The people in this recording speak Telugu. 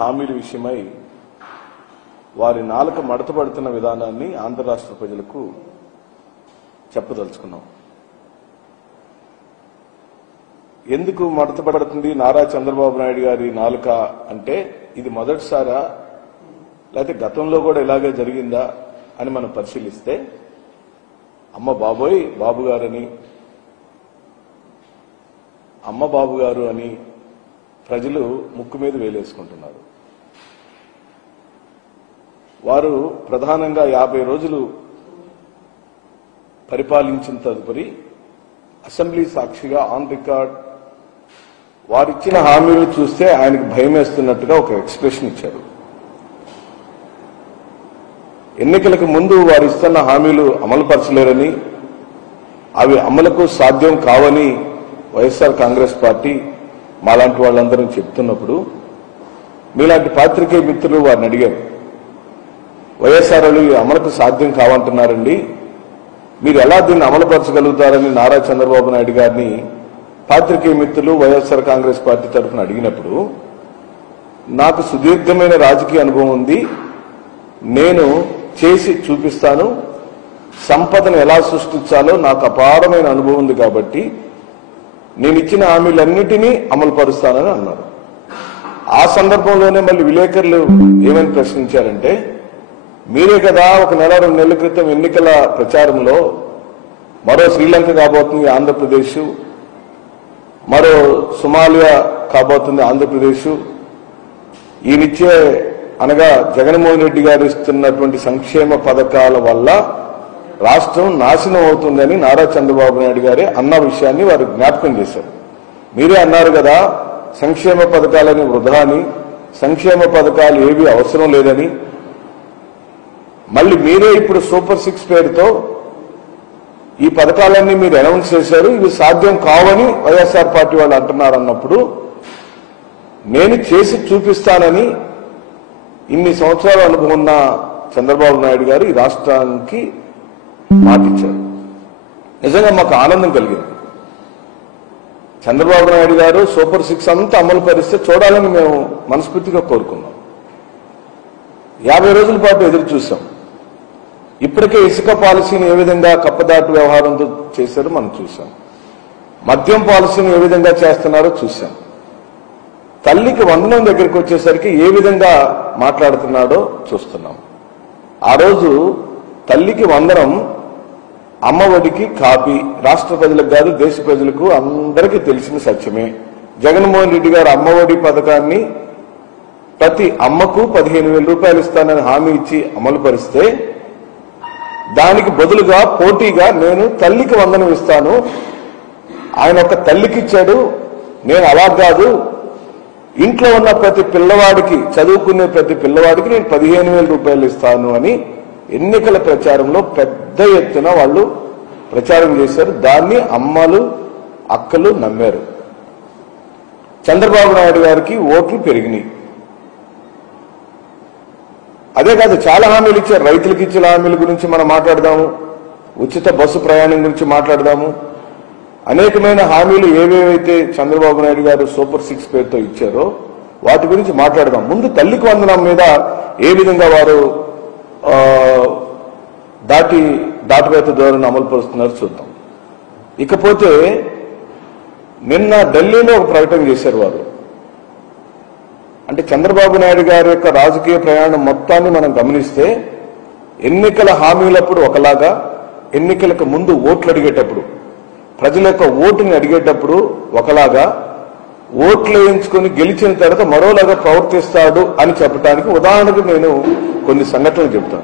హామీల విషయమై వారి నాలుక మడతపడుతున్న విధానాన్ని ఆంధ్ర రాష్ట్ర ప్రజలకు చెప్పదలుచుకున్నాం. ఎందుకు మడతపడుతుంది నారా చంద్రబాబు నాయుడు గారి నాలుక అంటే ఇది మొదటిసారా లేకపోతే గతంలో కూడా ఇలాగే జరిగిందా అని మనం పరిశీలిస్తే అమ్మ బాబోయ్ బాబు గారని అమ్మ బాబు గారు అని ప్రజలు ముక్కు మీద వేలేసుకుంటున్నారు. వారు ప్రధానంగా 50 రోజులు పరిపాలించిన తదుపరి అసెంబ్లీ సాక్షిగా ఆన్ రికార్డ్ వారిచ్చిన హామీలు చూస్తే ఆయనకు భయం వేస్తున్నట్టుగా ఒక ఎక్స్ప్రెషన్ ఇచ్చారు. ఎన్నికలకు ముందు వారు ఇస్తున్న హామీలు అమలుపరచలేరని అవి అమలుకు సాధ్యం కావని వైఎస్ఆర్ కాంగ్రెస్ పార్టీ మాలాంటి వాళ్ళందరూ చెప్తున్నప్పుడు మీలాంటి పాత్రికేయ మిత్రులు వారిని అడిగారు, వైఎస్ఆర్లు అమలుకు సాధ్యం కావంటున్నారండి, మీరు ఎలా దీన్ని అమలుపరచగలుగుతారని నారా చంద్రబాబు నాయుడు గారిని పాత్రికేయ మిత్రులు వైఎస్ఆర్ కాంగ్రెస్ పార్టీ తరఫున అడిగినప్పుడు నాకు సుదీర్ఘమైన రాజకీయ అనుభవం ఉంది, నేను చేసి చూపిస్తాను, సంపదను ఎలా సృష్టించాలో నాకు అపారమైన అనుభవం ఉంది కాబట్టి నేను ఇచ్చిన హామీలన్నిటినీ అమలు పరుస్తానని అన్నారు. ఆ సందర్భంలోనే మళ్ళీ విలేకరులు ఏమని ప్రశ్నించారంటే, మీరే కదా 1 నెల 2 నెలల క్రితం ఎన్నికల ప్రచారంలో మరో శ్రీలంక కాబోతుంది ఆంధ్రప్రదేశ్, మరో సొమాలియా కాబోతుంది ఆంధ్రప్రదేశ్, ఈయనిచ్చే అనగా జగన్మోహన్ రెడ్డి గారు ఇస్తున్నటువంటి సంక్షేమ పథకాల వల్ల రాష్ట్రం నాశనం అవుతుందని నారా చంద్రబాబు నాయుడు గారే అన్న విషయాన్ని వారు జ్ఞాపకం చేశారు. మీరే అన్నారు కదా సంక్షేమ పథకాలని వృధా అని, సంక్షేమ పథకాలు ఏవి అవసరం లేదని, మళ్ళీ మీరే ఇప్పుడు సూపర్ 6 పేరుతో ఈ పథకాలన్నీ మీరు అనౌన్స్ చేశారు, ఇవి సాధ్యం కావని వైఎస్ఆర్ పార్టీ వాళ్ళు అంటున్నారన్నప్పుడు నేను చేసి చూపిస్తానని ఇన్ని సంవత్సరాల అనుభవం ఉన్న చంద్రబాబు నాయుడు గారు ఈ రాష్ట్రానికి మాటిచ్చారు. నిజంగా మాకు ఆనందం కలిగింది. చంద్రబాబు నాయుడు గారు సూపర్ 6 అంతా అమలు పరిస్తే చూడాలని మేము మనస్ఫూర్తిగా కోరుకున్నాం. 50 రోజుల పాటు ఎదురు చూసాం. ఇప్పటికే ఇసుక పాలసీని ఏ విధంగా కప్పదాటు వ్యవహారంతో చేశారో మనం చూసాం. మద్యం పాలసీని ఏ విధంగా చేస్తున్నారో చూసాం. తల్లికి వందనం దగ్గరికి వచ్చేసరికి ఏ విధంగా మాట్లాడుతున్నాడో చూస్తున్నాం. ఆ రోజు తల్లికి వందనం అమ్మఒడికి కాపీ రాష్ట్ర ప్రజలకు కాదు దేశ ప్రజలకు అందరికీ తెలిసిన సత్యమే. జగన్మోహన్ రెడ్డి గారు అమ్మఒడి పథకాన్ని ప్రతి అమ్మకు 15,000 రూపాయలు ఇస్తానని హామీ ఇచ్చి అమలు పరిస్తే దానికి బదులుగా పోటీగా నేను తల్లికి వందనం ఇస్తాను, ఆయన ఒక తల్లికి ఇచ్చాడు, నేను అలా కాదు ఇంట్లో ఉన్న ప్రతి పిల్లవాడికి చదువుకునే ప్రతి పిల్లవాడికి నేను 15,000 రూపాయలు ఇస్తాను అని ఎన్నికల ప్రచారంలో పెద్ద ఎత్తున వాళ్ళు ప్రచారం చేశారు. దాన్ని అమ్మలు అక్కలు నమ్మారు. చంద్రబాబు నాయుడు గారికి ఓట్లు పెరిగినాయి. అదే కాదు చాలా హామీలు ఇచ్చారు. రైతులకు ఇచ్చిన హామీల గురించి మనం మాట్లాడదాము, ఉచిత బస్సు ప్రయాణం గురించి మాట్లాడదాము, అనేకమైన హామీలు ఏవేవైతే చంద్రబాబు నాయుడు గారు సూపర్ 6 పేరుతో ఇచ్చారో వాటి గురించి మాట్లాడదాం. ముందు తల్లికి వందనం మీద ఏ విధంగా వారు దాటివేత ధోరణి అమలు పరుస్తున్నారు చూద్దాం. ఇకపోతే నిన్న ఢిల్లీలో ఒక ప్రకటన చేశారు వారు. అంటే చంద్రబాబు నాయుడు గారి యొక్క రాజకీయ ప్రయాణం మొత్తాన్ని మనం గమనిస్తే ఎన్నికల హామీలప్పుడు ఒకలాగా, ఎన్నికలకు ముందు ఓట్లు అడిగేటప్పుడు ప్రజల యొక్క ఓటుని అడిగేటప్పుడు ఒకలాగా, ఓట్లు వేయించుకుని గెలిచిన తర్వాత మరోలాగా ప్రవర్తిస్తాడు అని చెప్పడానికి ఉదాహరణకు నేను కొన్ని సంఘటనలు చెప్తాను.